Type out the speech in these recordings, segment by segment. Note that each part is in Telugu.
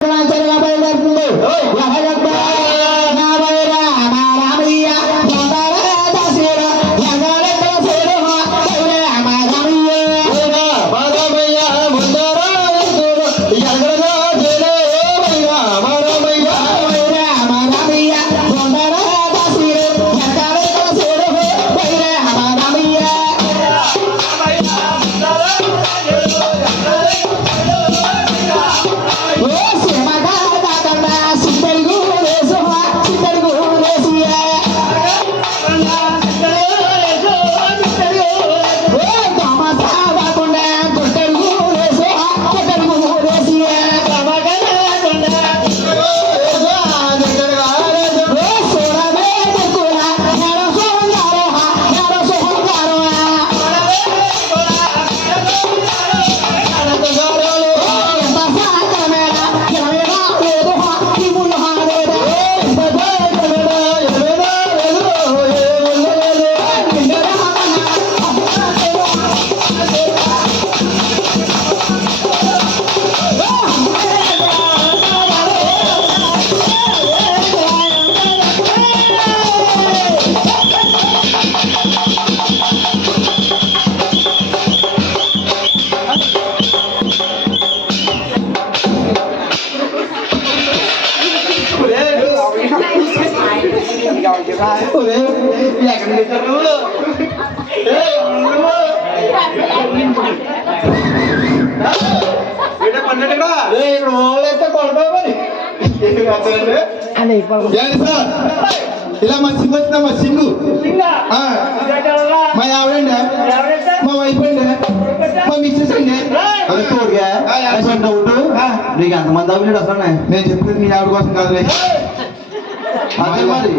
ఎక్కడ పెట్టారు ఇలా మా సింగ్ వచ్చినా మా సింగు మా ఆవిడండి మా వైఫ్ అండి మా మిస్సెస్ అండి అది అసలు డౌట్ నీకు ఎంతమంది అవ్వలేడు అసలు నేను చెప్పేది మీ ఆవిడ కోసం కాదు అదే మరి.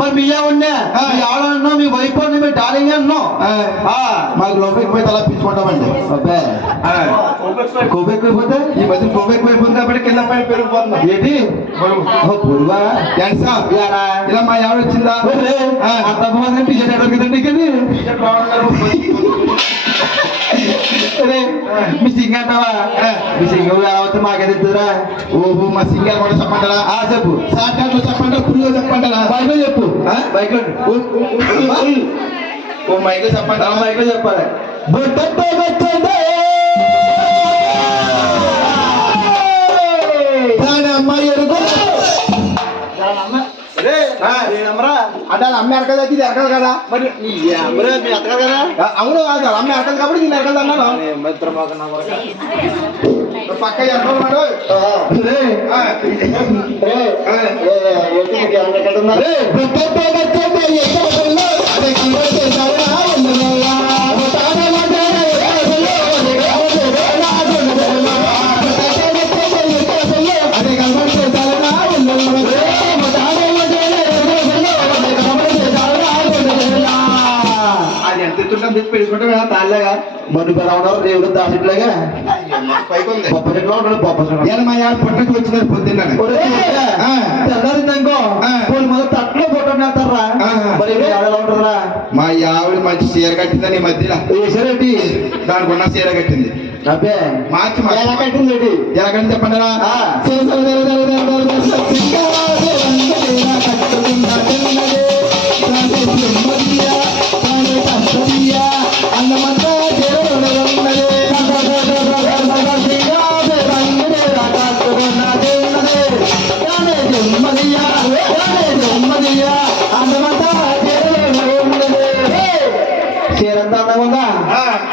మరి మీ ఆవిడనే మీ ఆవిడ అన్నావు మీ వైఫ్ అన్నా మీ డార్లింగ్ అన్నావు ఆ. మాకు లోపలికి పోయి తల పిచ్చుకుంటామండి. అబ్బే. ఆ, కొవ్వు ఎక్కువైపోతే ఈ మధ్య కొవ్వు ఎక్కువైపోతుంది కాబట్టి కింద పైన పురువా సార్? యారా. ఇలా మా ఆవిడ వచ్చిందా. అంత బాగుంది టీషర్ట్ ఎక్కడ కదండి ఇది మీ సింగ్ ఎలా వస్తే మాకే తెలుస్తుందిరా ఓహో మా సింగర్ కూడా చెప్పంటారా ఆ చెప్పు లో చెప్పంటారా ఫుల్ చెప్పంటారా బైక్లో చెప్పు? బైక్ ఓ, మైక్ చెప్పంటారా లో చెప్పాలి బుట్టతో వచ్చిందే దాని అమ్మాయి ఎరుగు అంటే వాళ్ళ అమ్మ ఎరకదు ఇది ఎరకదు కదా మరి అమ్మరే మీ అత్తగారు కదా అవును కాదు వాళ్ళ అమ్మ ఎరకదు కాబట్టి నేను ఎరకదు అన్నాను పక్క ఎరకన్నాడు ఎక్కడో ఎంత ఎత్తుంటుంది పెట్టుకుంటే తాళ్ళగా. మను ఎలా ఉన్నారు దేవుడు దాసిట్లాగా నేను మా యాడ పుట్టకి వచ్చిన పొద్దున్న. తెల్లారిందనుకో మొదలు తట్లో ఆ. మరి ఉంటారా మా ఆవిడ మంచి చీర కట్టిందని ఈ మధ్యలో వేసారేంటి దానికి ఉన్న చీర కట్టింది. అబ్బే. మార్చి ఎలా కట్టిందేంటి ఎలా కట్టింది చెప్పండి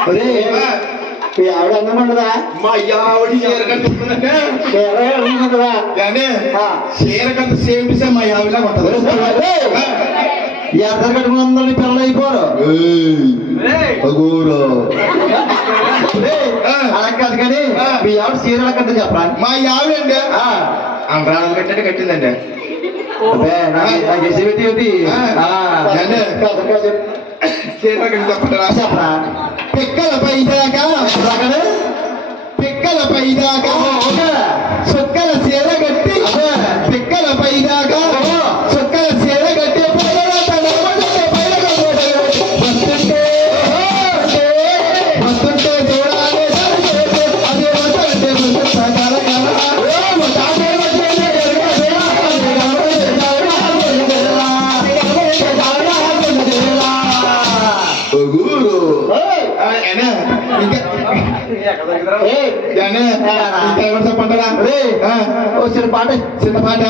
ఒరే, మీ ఆవిడ అందమండదా మా ఆవిడ చీర కట్టుకుంటుందంటే ఉంటుందా కానీ ఆ. చీర కట్టు సేమ్ టు సేమ్ మా ఆవిడలాగా ఉంటది. ఎక్కడ కట్టుకుని అందరినీ పిల్లలు అయిపోరు. కాదు కానీ. మీ ఆవిడ చీరల కట్ట చెప్పరా? మా ఆవిడ అండి. అంబరాలు కట్టినట్టు కట్టిందండి. వేసి పెట్టి కట్టి చెప్పరా? పిక్కల పైదాకా రాకనే? పిక్కల పైదాకా ఓ చిన్న పాట చిన్న పాట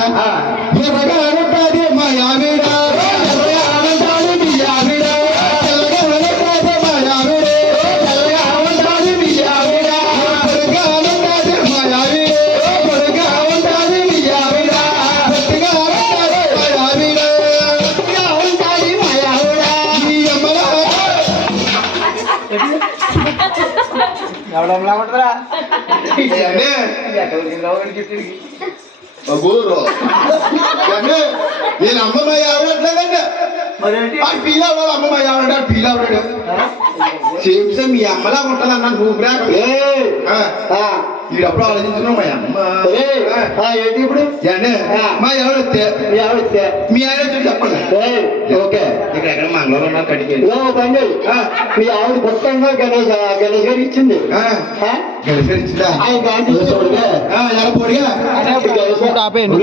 ఏండి? బగూరు ఏండి? నేను అమ్మమ్మ ఎవడట్లేదండి మరేంటి? ఆ ఫీల్ అవ్వాలి అమ్మమ్మ ఎవడాడు ఫీల్ అవ్వడాడు సేమ్ సేమ్ మీ అమ్మలా ఉంటుంది అన్న నువ్వు బ్రాక్ ఏయ్, ఆ, ఆ, ఈడప్పుడు ఆలోచించున్నావు మా అమ్మ? ఏంటి ఇప్పుడు? మా ఎవడొస్తే మీ ఆవిడ. మీ ఆయన చెప్పండి. ఏయ్, ఓకే ఇక్కడ ఎక్కడ మంగళవారం ఉన్నా కడిగి ఇదో ఒక పని చెయ్యి. ఆ. మీ ఆవిడ పుస్తకంగా గణేష్ గణేష్ గారు ఇచ్చింది ఆ, ఆ? గెలిచి ఇచ్చిందా ఆయన గాంధీ